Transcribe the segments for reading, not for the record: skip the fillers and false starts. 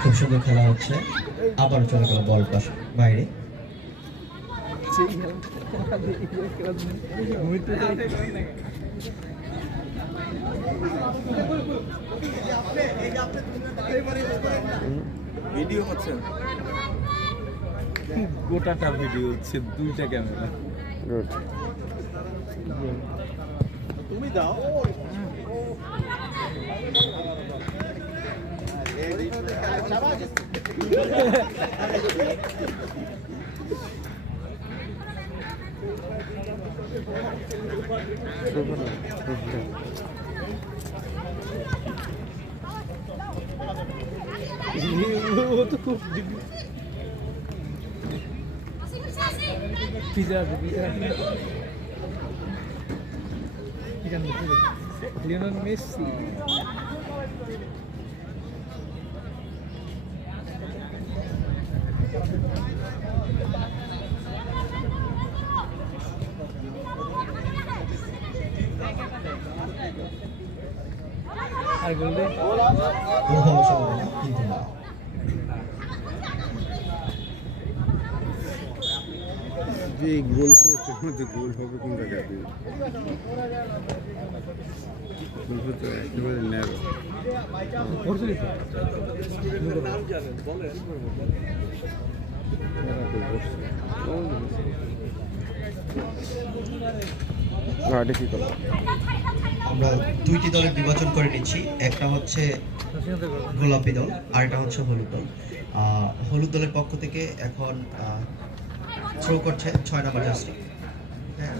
খুব সুন্দর খেলা হচ্ছে, আবার চলে গেল বল পাস বাইরে। ভিডিও হচ্ছে, গোটাটা ভিডিও হচ্ছে, দুইটা ক্যামেরা। তুমি দাও। লিওনেল মেসি আর গোল দে কিন্তু না। যে গোল পোস্টের মধ্যে গোল হবে কোন জায়গায় দিয়ে গোল পোস্ট একেবারে ন্যারো। গাড়ি কি করলো? আমরা দুইটি দলের বিভাজন করে নিচ্ছি, একটা হচ্ছে গোলাপি দল আর একটা হচ্ছে হলুদ দল। হলুদ দলের পক্ষ থেকে এখন থ্রো করছে 6 নম্বর জার্সি। হ্যাঁ,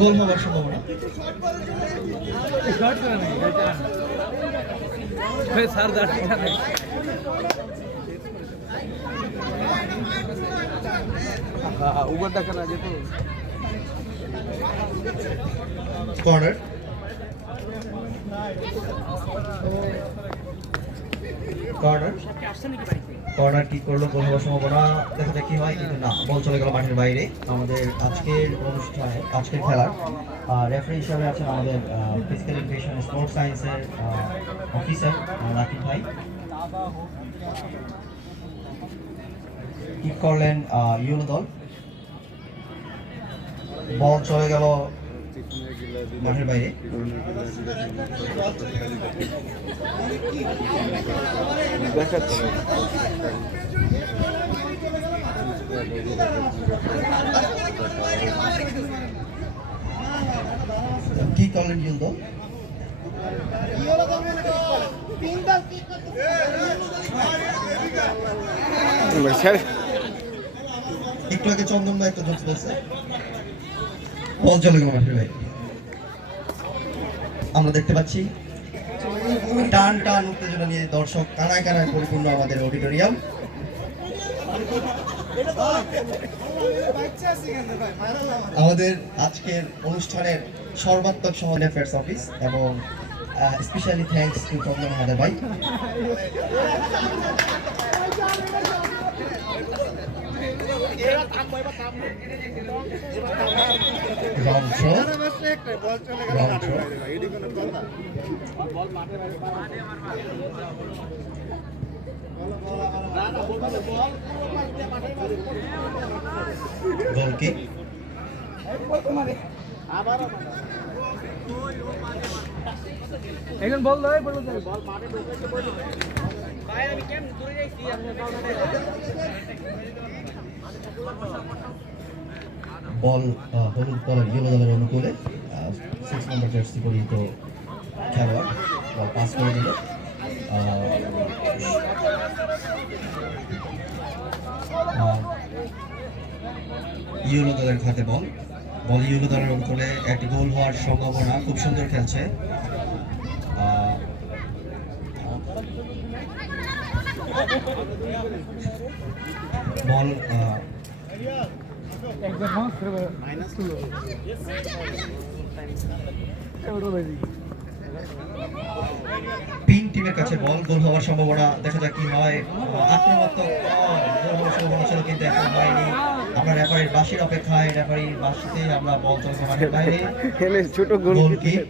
গোল হওয়ার সম্ভাবনা। কর্নার, কর্নার, কর্নার কি করলো, গোল হওয়ার সম্ভাবনা, দেখা যাক কি হয়, কিন্তু না, বল চলে গেল মাঠের বাইরে। আমাদের আজকের অনুষ্ঠানে, আজকের খেলার রেফারি হিসাবে আছেন আমাদের ফিজিক্যাল এডুকেশন স্পোর্টস সায়েন্সের অফিসার রাকিব ভাই। কিক করলেন ইউনো দল, বল চলে গেল মাঠের বাইরে। কি করলেন ইউনো দল, একটু আগে চন্দন ভাই একটা জোকস বলছে, বল চলে গেল মাঠের বাইরে। আমরা দেখতে পাচ্ছি টান টান উত্তেজনা নিয়ে দর্শক কানায় কানায় পরিপূর্ণ আমাদের অডিটোরিয়াম। আমাদের আজকের অনুষ্ঠানের সর্বাত্মক সহযোগী অ্যাফেয়ার্স অফিস এবং স্পেশালি থ্যাঙ্কস টু চন্দন হায়দার ভাই। এখন বল দেয়, বল দেয়। বল হলুদ দলের ইয়েলো দলের অনুকূলে 6 নম্বর জার্সি পরিহিত খেলোয়াড় বল পাস করে দিল। ইয়েলো দলের খাতে বল, বল ইয়েলো দলের অনুকূলে একটি গোল হওয়ার সম্ভাবনা। খুব সুন্দর খেলছে। বল পিঙ্ক টিমের কাছে বল, গোল হওয়ার সম্ভাবনা। দেখা যাক কি হয়। আক্রমণাত্মক গোল হওয়ার সম্ভাবনা। আমরা রেফারির বাঁশির অপেক্ষায়, রেফারির বাঁশিতে আমরা বল চলছে মাঠের বাইরে। এখানে ছোট গোল গোল কিক।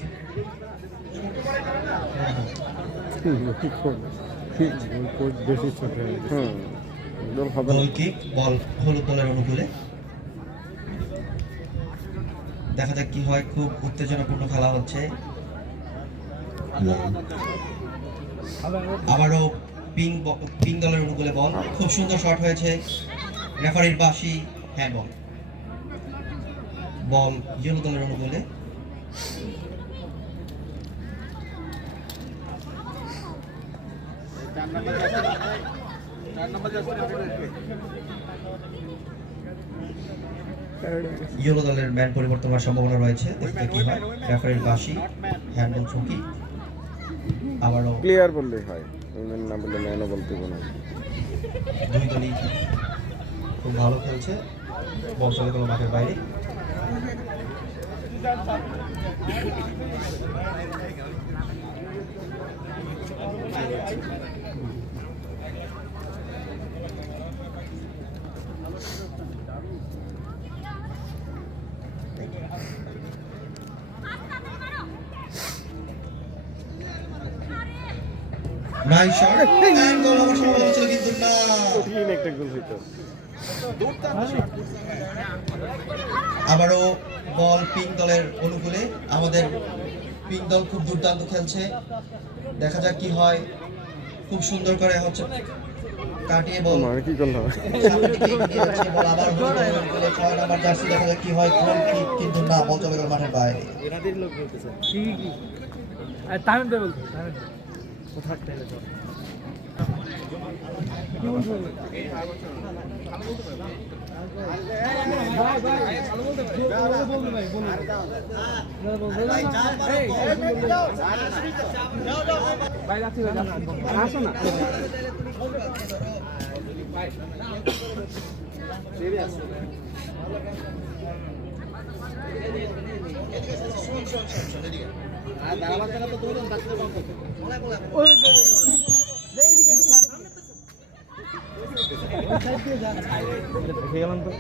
গোল বেশি ছোট গোল হবে না। গোল কিক, বল হলুদ দলের অনুকূলে। দেখা যাক কি হয়, খুব উত্তেজনাপূর্ণ খেলা হচ্ছে। আবারও পিঙ্ক দলের অনুকূলে বল, খুব সুন্দর শট হয়েছে। রেফারির বাঁশি, হ্যান্ডবল। বল ইয়েলো দলের অনুকূলে। ইয়েলো দলের ম্যান পরিবর্তন হওয়ার সম্ভাবনা রয়েছে, দেখতে কি হয়। রেফারির বাঁশি, হ্যান্ডবল চৌকি। আবারও প্লেয়ার বললেই হয়, না বললে ম্যানও বলতে কোনো। দুই দলই খুব ভালো খেলছে, বল চলে গেল মাঠের বাইরে। নাইস শট, এন্ড গোল হওয়ার সম্ভাবনা ছিল কিন্তু না। কঠিন একটা গোল হইতো। আবারও বল পিঙ্ক দলের অনুকূলে। আমাদের পিঙ্ক দল খুব দুর্দান্ত খেলছে, দেখা যাক কি হয়। খুব সুন্দর করে হচ্ছে কাটিয়ে বল আমার কি করলো সামনের দিকে এগিয়ে যাচ্ছে, বল আবার হলুদ দলের অনুকূলে। 6 নাম্বার জার্সি, দেখা যাক কি হয়। গোল কিক কিন্তু না, বল চলে গেল মাঠের বাইরে। কি আর তামিম ভাই বলতো, তামিম ভাই কোথার থেকে তো আসো না গেলাম তো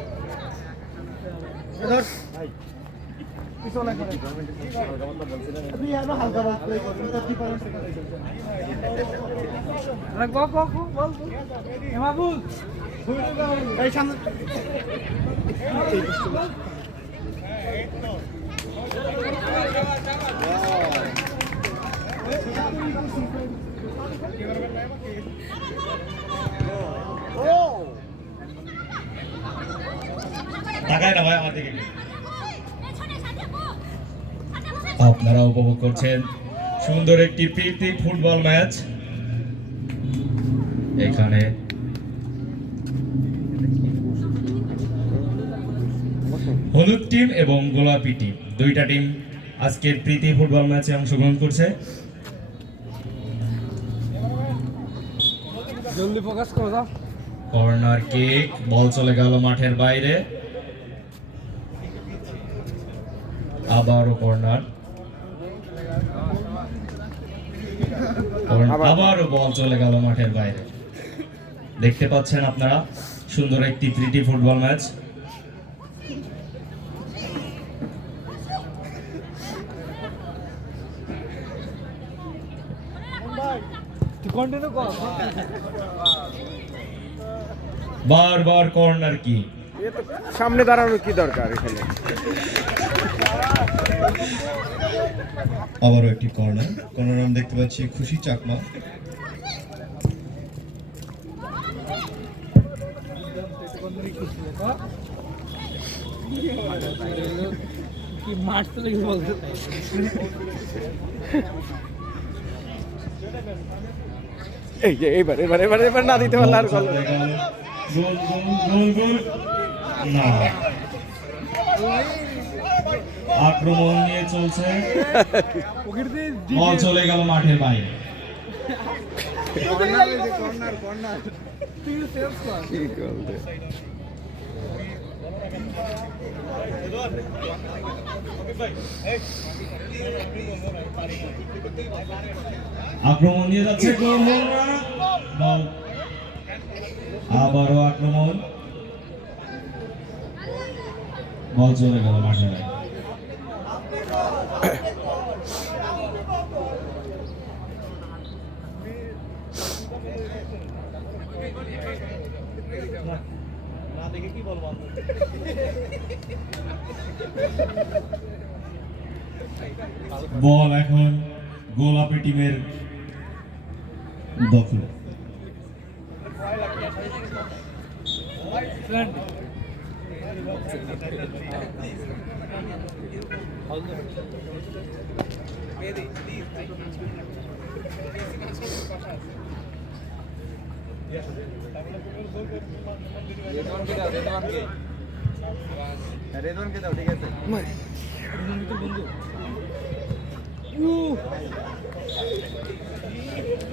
তাকায় না ভাই আমার দিকে। আপনারা উপভোগ করছেন সুন্দর একটি প্রীতি ফুটবল ম্যাচ। এখানে হলুদ টিম এবং গোলাপি টিম, দুইটা টিম আজকের প্রীতি ফুটবল ম্যাচে অংশগ্রহণ করছে। জলদি ফোকাস করো দাও। কর্নার কিক, বল চলে গেল মাঠের বাইরে। আবারও কর্নার, আবারও বল চলে গেল মাঠের বাইরে। দেখতে পাচ্ছেন আপনারা সুন্দর একটি প্রীতি ফুটবল ম্যাচ। কন্টিনিউ কর। বারবার কর্নার কিক, এ তো সামনে দাঁড়ানোর কি দরকার এখানে। আবারও একটি কর্নার। কর্নার আমরা দেখতে পাচ্ছি খুশি চাকমা। কি মাঠ তো লেগে বলতে এই যে এবার এবার এবার এবার না দিতে পারলে আর গোল। গোল গোল গোল গোল না। আক্রমণ নিয়ে চলছে, বল চলে গেল মাঠের বাইরে। কি গোল রে। আক্রমণ নিয়ে যাচ্ছে, গোল হলো না। বল আবারও আক্রমণ। বল চলে গেল মাঠের বাইরে। বল এখন গোলাপি টিমের দখলে। ফ্রেন্ড রেদওয়ানকে দাও, ঠিক আছে। বন্ধু